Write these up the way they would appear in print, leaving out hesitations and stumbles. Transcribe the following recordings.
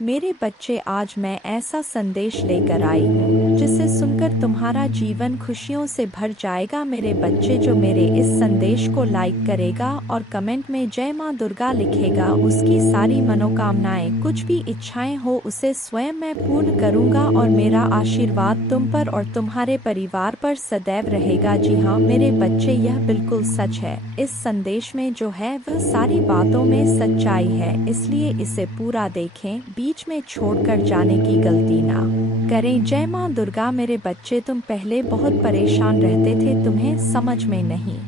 मेरे बच्चे, आज मैं ऐसा संदेश लेकर आई हूँ जिसे सुनकर तुम्हारा जीवन खुशियों से भर जाएगा। मेरे बच्चे, जो मेरे इस संदेश को लाइक करेगा और कमेंट में जय माँ दुर्गा लिखेगा, उसकी सारी मनोकामनाएं, कुछ भी इच्छाएं हो, उसे स्वयं मैं पूर्ण करूँगा और मेरा आशीर्वाद तुम पर और तुम्हारे परिवार पर सदैव रहेगा। जी हाँ मेरे बच्चे, यह बिल्कुल सच है। इस संदेश में जो है वह सारी बातों में सच्चाई है, इसलिए इसे पूरा देखें, बीच में छोड़कर जाने की गलती ना करें। जय माँ दुर्गा। मेरे बच्चे, तुम पहले बहुत परेशान रहते थे, तुम्हें समझ में नहीं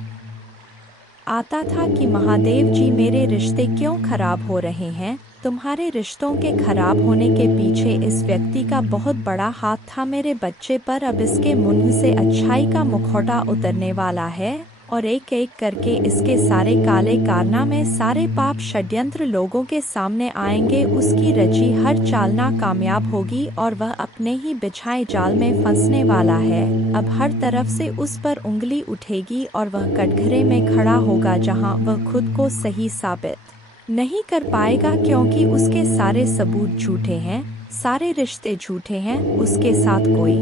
आता था कि महादेव जी मेरे रिश्ते क्यों खराब हो रहे हैं। तुम्हारे रिश्तों के खराब होने के पीछे इस व्यक्ति का बहुत बड़ा हाथ था मेरे बच्चे, पर अब इसके मुंह से अच्छाई का मुखौटा उतरने वाला है और एक एक करके इसके सारे काले कारनामे, सारे पाप षड्यंत्र लोगों के सामने आएंगे। उसकी रची हर चालना कामयाब होगी और वह अपने ही बिछाए जाल में फंसने वाला है। अब हर तरफ से उस पर उंगली उठेगी और वह कटघरे में खड़ा होगा जहां वह खुद को सही साबित नहीं कर पाएगा, क्योंकि उसके सारे सबूत झूठे हैं, सारे रिश्ते झूठे हैं। उसके साथ कोई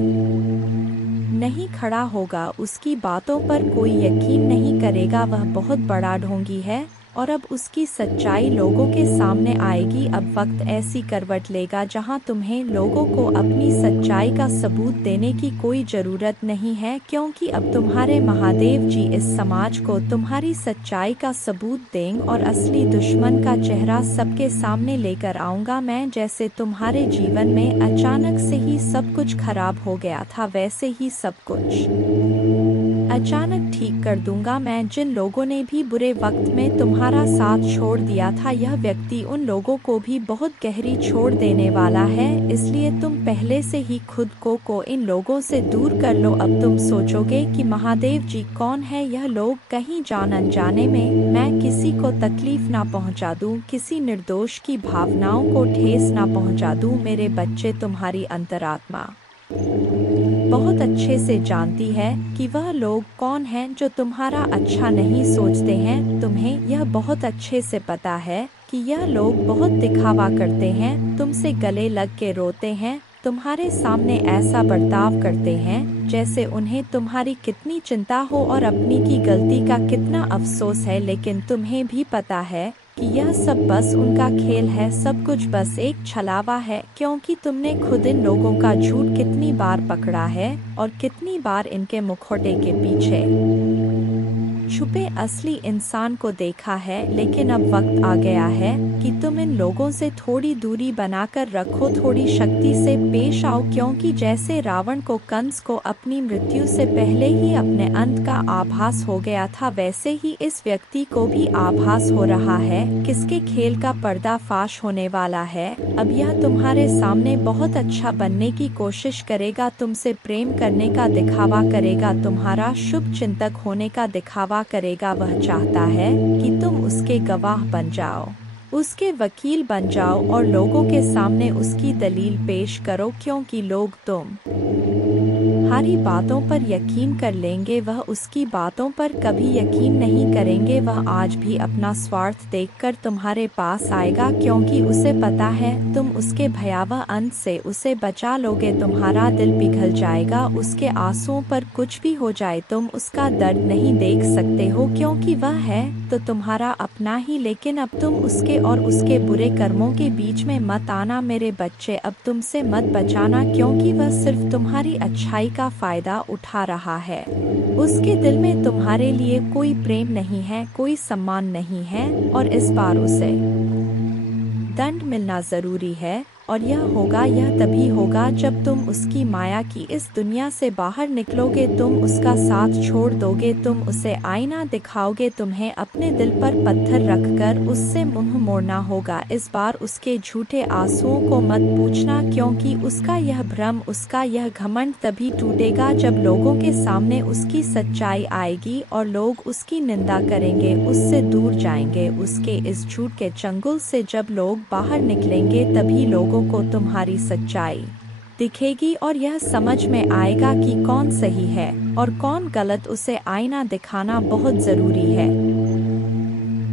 नहीं खड़ा होगा, उसकी बातों पर कोई यकीन नहीं करेगा। वह बहुत बड़ा ढोंगी है और अब उसकी सच्चाई लोगों के सामने आएगी। अब वक्त ऐसी करवट लेगा जहां तुम्हें लोगों को अपनी सच्चाई का सबूत देने की कोई ज़रूरत नहीं है, क्योंकि अब तुम्हारे महादेव जी इस समाज को तुम्हारी सच्चाई का सबूत देंगे और असली दुश्मन का चेहरा सबके सामने लेकर आऊँगा मैं। जैसे तुम्हारे जीवन में अचानक से ही सब कुछ खराब हो गया था, वैसे ही सब कुछ अचानक ठीक कर दूंगा मैं। जिन लोगों ने भी बुरे वक्त में तुम्हारा साथ छोड़ दिया था, यह व्यक्ति उन लोगों को भी बहुत गहरी छोड़ देने वाला है, इसलिए तुम पहले से ही खुद को इन लोगों से दूर कर लो। अब तुम सोचोगे कि महादेव जी कौन है, यह लोग कहीं जान अनजाने में मैं किसी को तकलीफ ना पहुंचा दूं, किसी निर्दोष की भावनाओं को ठेस ना पहुंचा दूं। मेरे बच्चे, तुम्हारी अंतरात्मा बहुत अच्छे से जानती है कि वह लोग कौन हैं जो तुम्हारा अच्छा नहीं सोचते हैं। तुम्हें यह बहुत अच्छे से पता है कि यह लोग बहुत दिखावा करते हैं, तुमसे गले लग के रोते हैं, तुम्हारे सामने ऐसा बर्ताव करते हैं जैसे उन्हें तुम्हारी कितनी चिंता हो और अपनी की गलती का कितना अफसोस है। लेकिन तुम्हें भी पता है कि यह सब बस उनका खेल है, सब कुछ बस एक छलावा है, क्योंकि तुमने खुद इन लोगों का झूठ कितनी बार पकड़ा है और कितनी बार इनके मुखौटे के पीछे छुपे असली इंसान को देखा है। लेकिन अब वक्त आ गया है कि तुम इन लोगों से थोड़ी दूरी बनाकर रखो, थोड़ी शक्ति से पेश आओ, क्योंकि जैसे रावण को कंस को अपनी मृत्यु से पहले ही अपने अंत का आभास हो गया था, वैसे ही इस व्यक्ति को भी आभास हो रहा है किसके खेल का पर्दाफाश होने वाला है। अब यह तुम्हारे सामने बहुत अच्छा बनने की कोशिश करेगा, तुमसे प्रेम करने का दिखावा करेगा, तुम्हारा शुभ चिंतक होने का दिखावा करेगा। वह चाहता है कि तुम उसके गवाह बन जाओ, उसके वकील बन जाओ और लोगों के सामने उसकी दलील पेश करो, क्योंकि लोग तुम्हारी बातों पर यकीन कर लेंगे, वह उसकी बातों पर कभी यकीन नहीं करेंगे। वह आज भी अपना स्वार्थ देखकर तुम्हारे पास आएगा, क्योंकि उसे पता है तुम उसके भयावह अंत से उसे बचा लोगे। तुम्हारा दिल पिघल जाएगा, उसके आंसुओं पर कुछ भी हो जाए तुम उसका दर्द नहीं देख सकते हो, क्योंकि वह है तो तुम्हारा अपना ही। लेकिन अब तुम उसके और उसके बुरे कर्मों के बीच में मत आना मेरे बच्चे, अब तुमसे मत बचाना, क्योंकि वह सिर्फ तुम्हारी अच्छाई का फायदा उठा रहा है। उसके दिल में तुम्हारे लिए कोई प्रेम नहीं है, कोई सम्मान नहीं है और इस बार उसे दंड मिलना जरूरी है। और यह तभी होगा जब तुम उसकी माया की इस दुनिया से बाहर निकलोगे, तुम उसका साथ छोड़ दोगे, तुम उसे आईना दिखाओगे, तुम्हें अपने दिल पर पत्थर रखकर उससे मुंह मोड़ना होगा। इस बार उसके झूठे आंसुओं को मत पूछना, क्योंकि उसका यह भ्रम, उसका यह घमंड तभी टूटेगा जब लोगों के सामने उसकी सच्चाई आएगी और लोग उसकी निंदा करेंगे, उससे दूर जाएंगे। उसके इस झूठ के चंगुल से जब लोग बाहर निकलेंगे, तभी लोगों को तुम्हारी सच्चाई दिखेगी और यह समझ में आएगा कि कौन सही है और कौन गलत। उसे आईना दिखाना बहुत जरूरी है।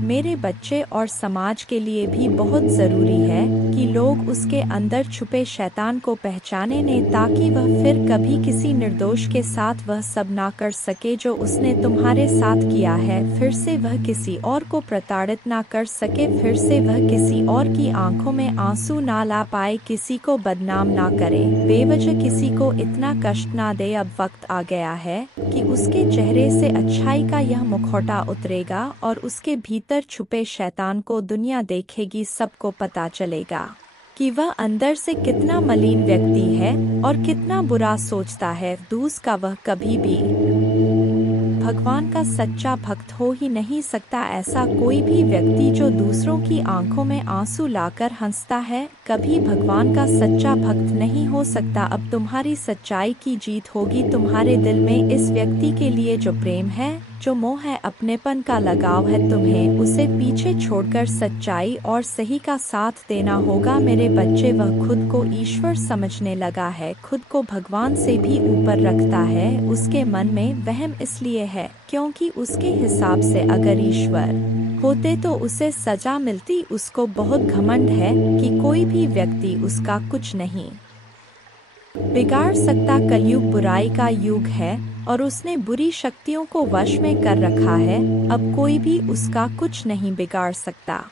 मेरे बच्चे और समाज के लिए भी बहुत ज़रूरी है कि लोग उसके अंदर छुपे शैतान को पहचाने ने, ताकि वह फिर कभी किसी निर्दोष के साथ वह सब ना कर सके जो उसने तुम्हारे साथ किया है। फिर से वह किसी और को प्रताड़ित ना कर सके, फिर से वह किसी और की आंखों में आंसू ना ला पाए, किसी को बदनाम ना करे, बेवजह किसी को इतना कष्ट ना दे। अब वक्त आ गया है कि उसके चेहरे से अच्छाई का यह मुखौटा उतरेगा और उसके भीतर छुपे शैतान को दुनिया देखेगी। सबको पता चलेगा कि वह अंदर से कितना मलिन व्यक्ति है और कितना बुरा सोचता है। दूसरा, वह कभी भी भगवान का सच्चा भक्त हो ही नहीं सकता। ऐसा कोई भी व्यक्ति जो दूसरों की आंखों में आंसू लाकर हंसता है, कभी भगवान का सच्चा भक्त नहीं हो सकता। अब तुम्हारी सच्चाई की जीत होगी। तुम्हारे दिल में इस व्यक्ति के लिए जो प्रेम है, जो मोह है, अपनेपन का लगाव है, तुम्हें उसे पीछे छोड़कर सच्चाई और सही का साथ देना होगा। मेरे बच्चे, वह खुद को ईश्वर समझने लगा है, खुद को भगवान से भी ऊपर रखता है। उसके मन में वहम इसलिए है क्योंकि उसके हिसाब से अगर ईश्वर होते तो उसे सजा मिलती। उसको बहुत घमंड है कि कोई भी व्यक्ति उसका कुछ नहीं बिगाड़ सकता। कलयुग बुराई का युग है और उसने बुरी शक्तियों को वश में कर रखा है। अब कोई भी उसका कुछ नहीं बिगाड़ सकता,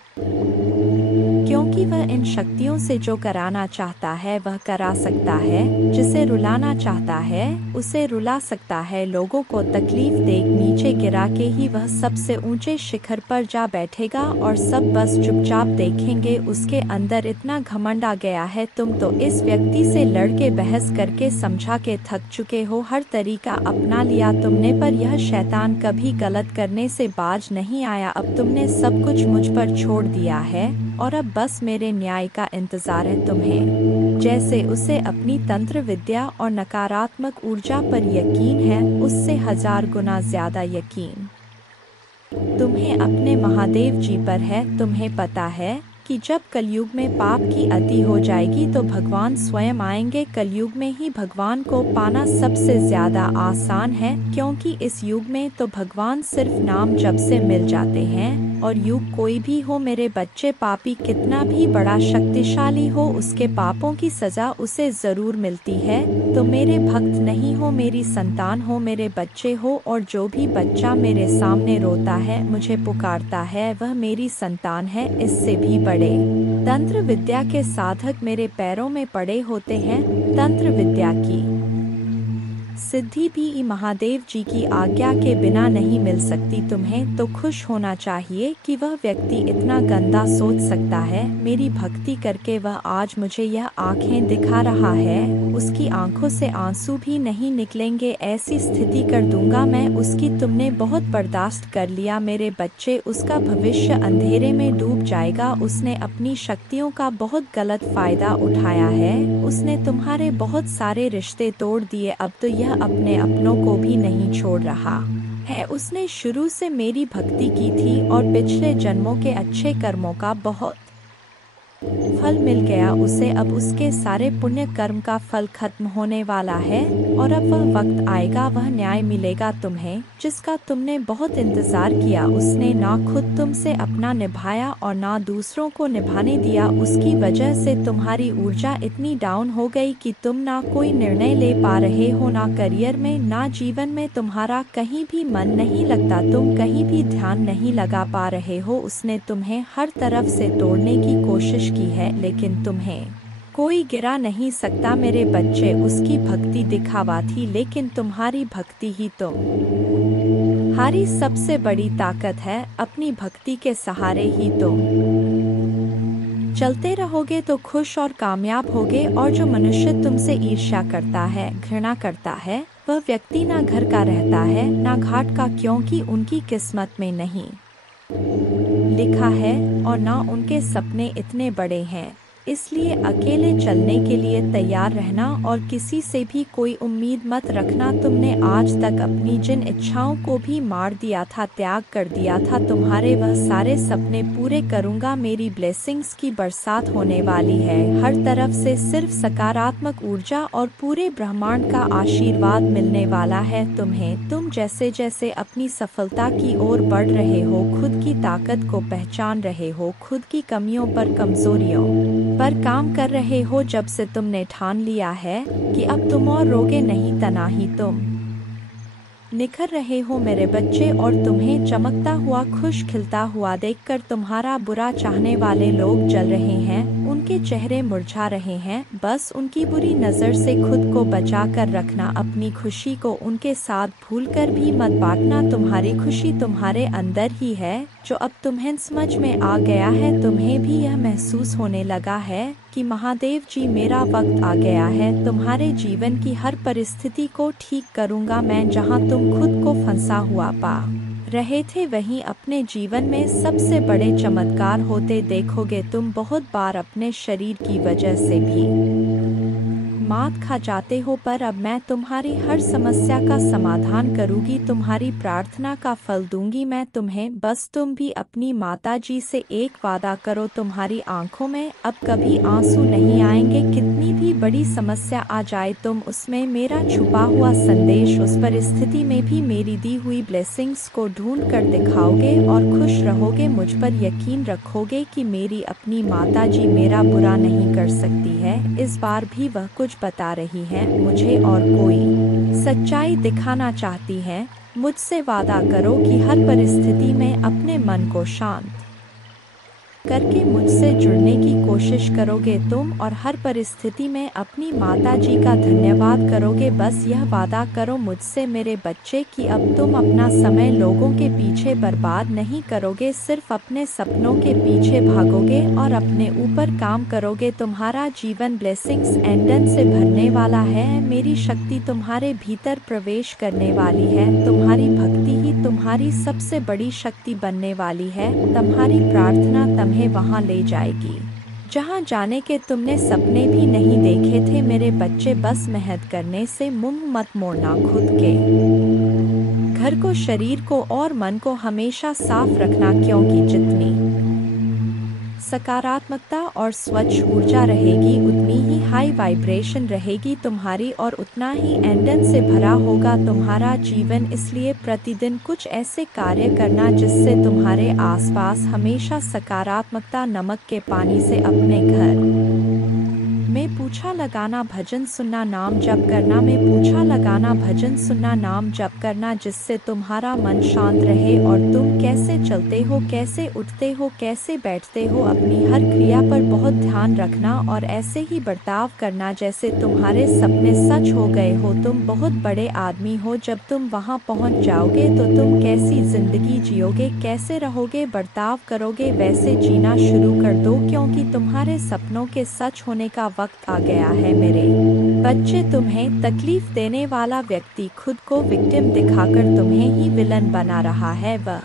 क्योंकि वह इन शक्तियों से जो कराना चाहता है वह करा सकता है, जिसे रुलाना चाहता है उसे रुला सकता है। लोगों को तकलीफ दे नीचे गिरा के ही वह सबसे ऊंचे शिखर पर जा बैठेगा और सब बस चुपचाप देखेंगे। उसके अंदर इतना घमंड आ गया है। तुम तो इस व्यक्ति से लड़के बहस करके समझा के थक चुके हो, हर तरीका अपना लिया तुमने, पर यह शैतान कभी गलत करने से बाज नहीं आया। अब तुमने सब कुछ मुझ पर छोड़ दिया है और अब बस मेरे न्याय का इंतजार है तुम्हें। जैसे उसे अपनी तंत्र विद्या और नकारात्मक ऊर्जा पर यकीन है, उससे 1000 गुना ज्यादा यकीन तुम्हें अपने महादेव जी पर है। तुम्हें पता है कि जब कलयुग में पाप की अति हो जाएगी तो भगवान स्वयं आएंगे। कलयुग में ही भगवान को पाना सबसे ज्यादा आसान है, क्योंकि इस युग में तो भगवान सिर्फ नाम जप से मिल जाते हैं। और युग कोई भी हो मेरे बच्चे, पापी कितना भी बड़ा शक्तिशाली हो, उसके पापों की सजा उसे जरूर मिलती है। तो मेरे भक्त नहीं हो, मेरी संतान हो, मेरे बच्चे हो। और जो भी बच्चा मेरे सामने रोता है, मुझे पुकारता है, वह मेरी संतान है। इससे भी बड़े तंत्र विद्या के साधक मेरे पैरों में पड़े होते हैं। तंत्र विद्या की सिद्धि भी महादेव जी की आज्ञा के बिना नहीं मिल सकती। तुम्हें तो खुश होना चाहिए कि वह व्यक्ति इतना गंदा सोच सकता है। मेरी भक्ति करके वह आज मुझे यह आंखें दिखा रहा है, उसकी आंखों से आंसू भी नहीं निकलेंगे। ऐसी स्थिति कर दूंगा मैं उसकी। तुमने बहुत बर्दाश्त कर लिया मेरे बच्चे, उसका भविष्य अंधेरे में डूब जाएगा। उसने अपनी शक्तियों का बहुत गलत फायदा उठाया है। उसने तुम्हारे बहुत सारे रिश्ते तोड़ दिए। अब तो यह अपने अपनों को भी नहीं छोड़ रहा है। उसने शुरू से मेरी भक्ति की थी और पिछले जन्मों के अच्छे कर्मों का बहुत फल मिल गया उसे। अब उसके सारे पुण्य कर्म का फल खत्म होने वाला है और अब वह वक्त आएगा, वह न्याय मिलेगा तुम्हें, जिसका तुमने बहुत इंतजार किया। उसने ना खुद तुमसे अपना निभाया और ना दूसरों को निभाने दिया। उसकी वजह से तुम्हारी ऊर्जा इतनी डाउन हो गई कि तुम ना कोई निर्णय ले पा रहे हो, ना करियर में, ना जीवन में। तुम्हारा कहीं भी मन नहीं लगता, तुम कहीं भी ध्यान नहीं लगा पा रहे हो। उसने तुम्हें हर तरफ से तोड़ने की कोशिश की है, लेकिन तुम्हें कोई गिरा नहीं सकता मेरे बच्चे। उसकी भक्ति दिखावा थी, लेकिन तुम्हारी भक्ति ही तुम्हारी सबसे बड़ी ताकत है। अपनी भक्ति के सहारे ही तुम चलते रहोगे तो खुश और कामयाब होगे। और जो मनुष्य तुमसे ईर्ष्या करता है, घृणा करता है, वह व्यक्ति ना घर का रहता है ना घाट का, क्योंकि उनकी किस्मत में नहीं लिखा है और ना उनके सपने इतने बड़े हैं। इसलिए अकेले चलने के लिए तैयार रहना और किसी से भी कोई उम्मीद मत रखना। तुमने आज तक अपनी जिन इच्छाओं को भी मार दिया था, त्याग कर दिया था, तुम्हारे वह सारे सपने पूरे करूंगा। मेरी ब्लेसिंग्स की बरसात होने वाली है, हर तरफ से सिर्फ सकारात्मक ऊर्जा और पूरे ब्रह्मांड का आशीर्वाद मिलने वाला है तुम्हें। तुम जैसे जैसे अपनी सफलता की ओर बढ़ रहे हो, खुद की ताकत को पहचान रहे हो, खुद की कमियों पर, कमजोरियों पर काम कर रहे हो, जब से तुमने ठान लिया है कि अब तुम और रोगे नहीं, तना ही तुम निखर रहे हो मेरे बच्चे। और तुम्हें चमकता हुआ, खुश खिलता हुआ देखकर तुम्हारा बुरा चाहने वाले लोग जल रहे हैं, उनके चेहरे मुरझा रहे हैं। बस उनकी बुरी नज़र से खुद को बचा कर रखना। अपनी खुशी को उनके साथ भूलकर भी मत बांटना। तुम्हारी खुशी तुम्हारे अंदर ही है, जो अब तुम्हें समझ में आ गया है। तुम्हें भी यह महसूस होने लगा है कि महादेव जी, मेरा वक्त आ गया है, तुम्हारे जीवन की हर परिस्थिति को ठीक करूंगा मैं। जहां तुम खुद को फंसा हुआ पा रहे थे, वहीं अपने जीवन में सबसे बड़े चमत्कार होते देखोगे। तुम बहुत बार अपने शरीर की वजह से भी मात खा जाते हो, पर अब मैं तुम्हारी हर समस्या का समाधान करूंगी, तुम्हारी प्रार्थना का फल दूंगी मैं तुम्हें। बस तुम भी अपनी माता जी से एक वादा करो, तुम्हारी आंखों में अब कभी आंसू नहीं आएंगे। कितनी भी बड़ी समस्या आ जाए, तुम उसमें मेरा छुपा हुआ संदेश, उस परिस्थिति में भी मेरी दी हुई ब्लेसिंग्स को ढूंढ कर दिखाओगे और खुश रहोगे। मुझ पर यकीन रखोगे कि मेरी अपनी माता जी मेरा बुरा नहीं कर सकती है। इस बार भी वह कुछ बता रही है मुझे और कोई सच्चाई दिखाना चाहती है। मुझसे वादा करो कि हर परिस्थिति में अपने मन को शांत करके मुझसे जुड़ने की कोशिश करोगे तुम, और हर परिस्थिति में अपनी माता जी का धन्यवाद करोगे। बस यह वादा करो मुझसे मेरे बच्चे कि अब तुम अपना समय लोगों के पीछे बर्बाद नहीं करोगे, सिर्फ अपने सपनों के पीछे भागोगे और अपने ऊपर काम करोगे। तुम्हारा जीवन ब्लेसिंग्स एंडन से भरने वाला है। मेरी शक्ति तुम्हारे भीतर प्रवेश करने वाली है। तुम्हारी भक्ति ही तुम्हारी सबसे बड़ी शक्ति बनने वाली है। तुम्हारी प्रार्थना तुम्हें वहां ले जाएगी जहां जाने के तुमने सपने भी नहीं देखे थे मेरे बच्चे। बस मेहनत करने से मुंह मत मोड़ना। खुद के घर को, शरीर को और मन को हमेशा साफ रखना, क्योंकि जितनी सकारात्मकता और स्वच्छ ऊर्जा रहेगी, उतनी ही हाई वाइब्रेशन रहेगी तुम्हारी, और उतना ही एंडन से भरा होगा तुम्हारा जीवन। इसलिए प्रतिदिन कुछ ऐसे कार्य करना जिससे तुम्हारे आसपास हमेशा सकारात्मकता, नमक के पानी से अपने घर में पूछा लगाना, भजन सुनना, नाम जप करना, में पूछा लगाना, भजन सुनना, नाम जप करना, जिससे तुम्हारा मन शांत रहे और तुम कैसे चलते हो, कैसे उठते हो, कैसे बैठते हो, अपनी हर क्रिया पर बहुत ध्यान रखना और ऐसे ही बर्ताव करना जैसे तुम्हारे सपने सच हो गए हो। तुम बहुत बड़े आदमी हो, जब तुम वहां पहुंच जाओगे तो तुम कैसी जिंदगी जियोगे, कैसे रहोगे, बर्ताव करोगे, वैसे जीना शुरू कर दो, क्योंकि तुम्हारे सपनों के सच होने का वक्त आ गया है मेरे बच्चे। तुम्हें तकलीफ देने वाला व्यक्ति खुद को विक्टिम दिखाकर तुम्हें ही विलन बना रहा है। वह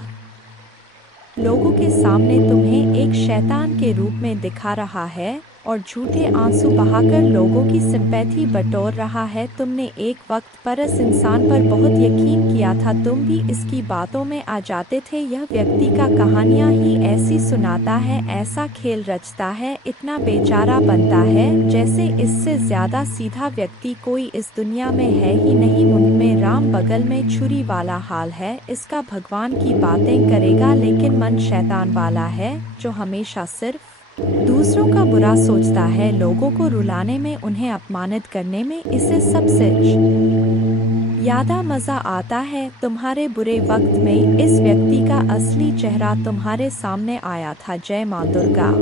लोगों के सामने तुम्हें एक शैतान के रूप में दिखा रहा है और झूठे आंसू बहाकर लोगों की सिंपैथी बटोर रहा है। तुमने एक वक्त पर इस इंसान पर बहुत यकीन किया था, तुम भी इसकी बातों में आ जाते थे। यह व्यक्ति का कहानियां ही ऐसी सुनाता है, ऐसा खेल रचता है, इतना बेचारा बनता है जैसे इससे ज्यादा सीधा व्यक्ति कोई इस दुनिया में है ही नहीं। मुंह में राम, बगल में छुरी वाला हाल है इसका। भगवान की बातें करेगा लेकिन मन शैतान वाला है, जो हमेशा सिर्फ दूसरों का बुरा सोचता है, लोगों को रुलाने में, उन्हें अपमानित करने में इसे सबसे ज्यादा मजा आता है। तुम्हारे बुरे वक्त में इस व्यक्ति का असली चेहरा तुम्हारे सामने आया था। जय मां दुर्गा।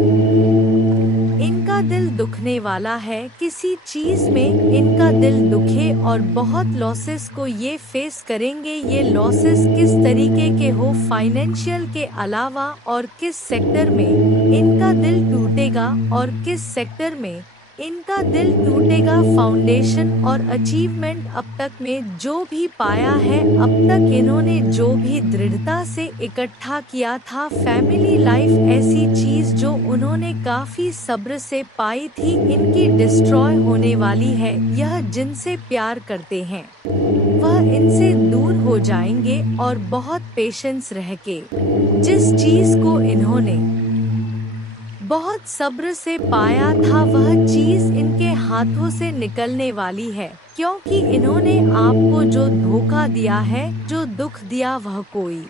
इनका दिल दुखने वाला है, किसी चीज में इनका दिल दुखे और बहुत लॉसेस को ये फेस करेंगे। ये लॉसेस किस तरीके के हो, फाइनेंशियल के अलावा, और किस सेक्टर में इनका दिल टूटेगा और किस सेक्टर में इनका दिल टूटेगा। फाउंडेशन और अचीवमेंट अब तक में जो भी पाया है, अब तक इन्होंने जो भी दृढ़ता से इकट्ठा किया था, फैमिली लाइफ ऐसी चीज जो उन्होंने काफी सब्र से पाई थी, इनकी डिस्ट्रॉय होने वाली है। यह जिनसे प्यार करते हैं वह इनसे दूर हो जाएंगे और बहुत पेशेंस रह के जिस चीज को इन्होंने बहुत सब्र से पाया था वह चीज इनके हाथों से निकलने वाली है, क्योंकि इन्होंने आपको जो धोखा दिया है, जो दुख दिया, वह कोई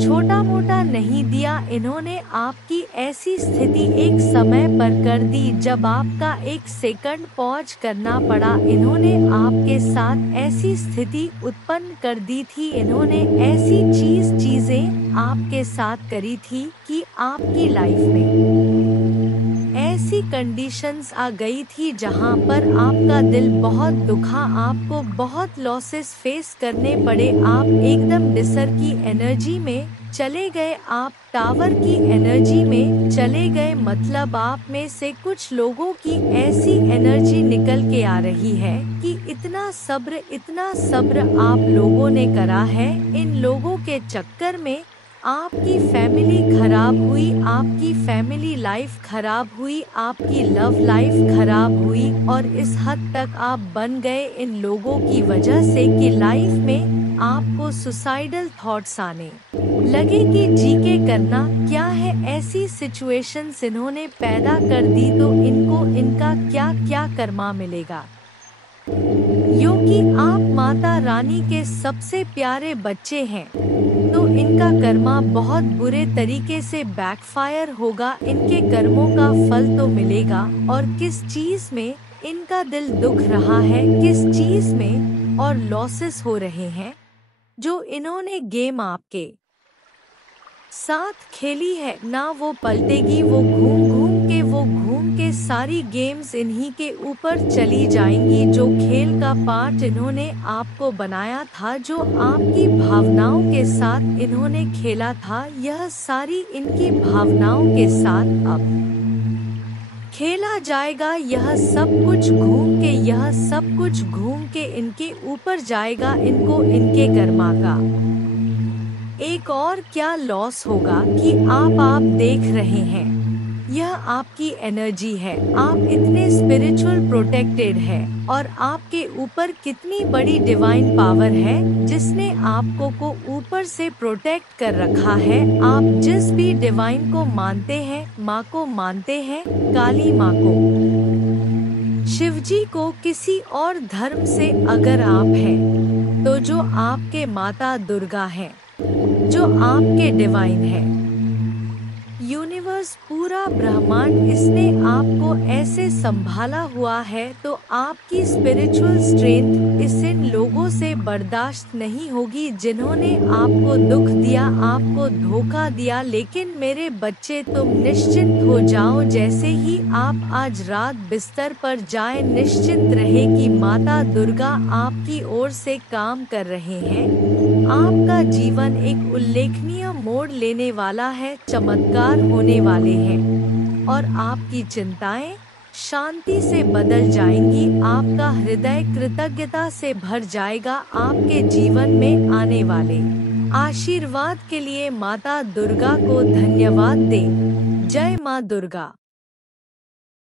छोटा मोटा नहीं दिया। इन्होंने आपकी ऐसी स्थिति एक समय पर कर दी जब आपका एक सेकंड पॉज करना पड़ा। इन्होंने आपके साथ ऐसी स्थिति उत्पन्न कर दी थी, इन्होंने ऐसी चीजें आपके साथ करी थी कि आपकी लाइफ में ऐसी कंडीशंस आ गई थी जहां पर आपका दिल बहुत दुखा, आपको बहुत लॉसेस फेस करने पड़े। आप एकदम डिसर की एनर्जी में चले गए, आप टावर की एनर्जी में चले गए। मतलब आप में से कुछ लोगों की ऐसी एनर्जी निकल के आ रही है कि इतना सब्र आप लोगों ने करा है। इन लोगों के चक्कर में आपकी फैमिली खराब हुई, आपकी फैमिली लाइफ खराब हुई, आपकी लव लाइफ खराब हुई, और इस हद तक आप बन गए इन लोगों की वजह से कि लाइफ में आपको सुसाइडल थॉट्स आने लगे कि जी के करना क्या है। ऐसी सिचुएशंस इन्होंने पैदा कर दी तो इनको इनका क्या क्या कर्मा मिलेगा, क्योंकि आप माता रानी के सबसे प्यारे बच्चे हैं, तो इनका कर्मा बहुत बुरे तरीके से बैकफायर होगा। इनके कर्मों का फल तो मिलेगा, और किस चीज में इनका दिल दुख रहा है, किस चीज में और लॉसेस हो रहे हैं, जो इन्होंने गेम आपके साथ खेली है ना वो पलटेगी। वो घूम के सारी गेम्स इन्हीं के ऊपर चली जाएंगी। जो खेल का पार्ट इन्होंने आपको बनाया था, जो आपकी भावनाओं के साथ इन्होंने खेला था, यह सारी इनकी भावनाओं के साथ अब खेला जाएगा। यह सब कुछ घूम के इनके ऊपर जाएगा। इनको इनके कर्मा का एक और क्या लॉस होगा कि आप देख रहे हैं, यह आपकी एनर्जी है। आप इतने स्पिरिचुअल प्रोटेक्टेड है, और आपके ऊपर कितनी बड़ी डिवाइन पावर है जिसने आपको को ऊपर से प्रोटेक्ट कर रखा है। आप जिस भी डिवाइन को मानते हैं, माँ को मानते हैं, काली माँ को, शिवजी को, किसी और धर्म से अगर आप हैं तो जो आपके माता दुर्गा हैं, जो आपके डिवाइन है, यूनिवर्स, पूरा ब्रह्मांड, इसने आपको ऐसे संभाला हुआ है, तो आपकी स्पिरिचुअल स्ट्रेंथ इस इन लोगों से बर्दाश्त नहीं होगी जिन्होंने आपको दुख दिया, आपको धोखा दिया। लेकिन मेरे बच्चे, तुम निश्चिंत हो जाओ। जैसे ही आप आज रात बिस्तर पर जाएं, निश्चिंत रहे कि माता दुर्गा आपकी ओर से काम कर रहे हैं। आपका जीवन एक उल्लेखनीय मोड़ लेने वाला है, चमत्कार होने वाले हैं, और आपकी चिंताएं शांति से बदल जाएंगी। आपका हृदय कृतज्ञता से भर जाएगा। आपके जीवन में आने वाले आशीर्वाद के लिए माता दुर्गा को धन्यवाद दें। जय माँ दुर्गा।